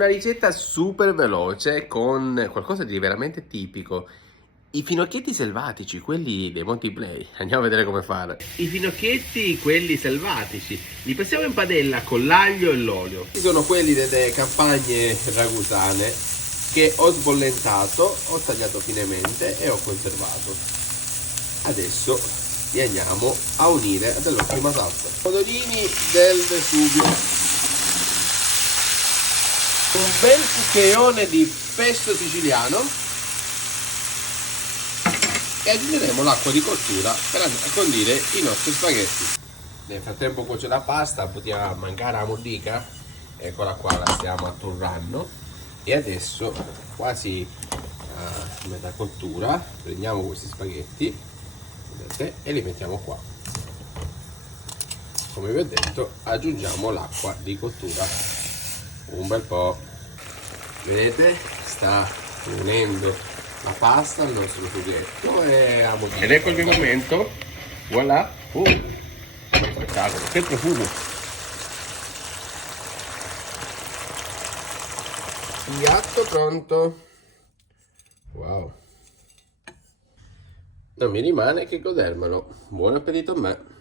Una ricetta super veloce con qualcosa di veramente tipico. I finocchietti selvatici, quelli dei Monty Play. Andiamo a vedere come fare. I finocchietti, quelli selvatici, li passiamo in padella con l'aglio e l'olio. Questi sono quelli delle campagne ragusane che ho sbollentato, ho tagliato finemente e ho conservato. Adesso li andiamo a unire a dell'ottima salsa. Pomodorini del Vesuvio. Un bel cucchiaione di pesto siciliano e aggiungeremo l'acqua di cottura per andare a condire i nostri spaghetti. Nel frattempo cuoce la pasta, poteva mancare la mollica, eccola qua, la stiamo attorrando e adesso quasi a metà cottura prendiamo questi spaghetti, vedete, e li mettiamo qua. Come vi ho detto, aggiungiamo l'acqua di cottura un bel po', vedete, sta unendo la pasta al nostro sughetto ed ecco il momento, voilà, che profumo, piatto pronto, wow, non mi rimane che godermelo. Buon appetito a me.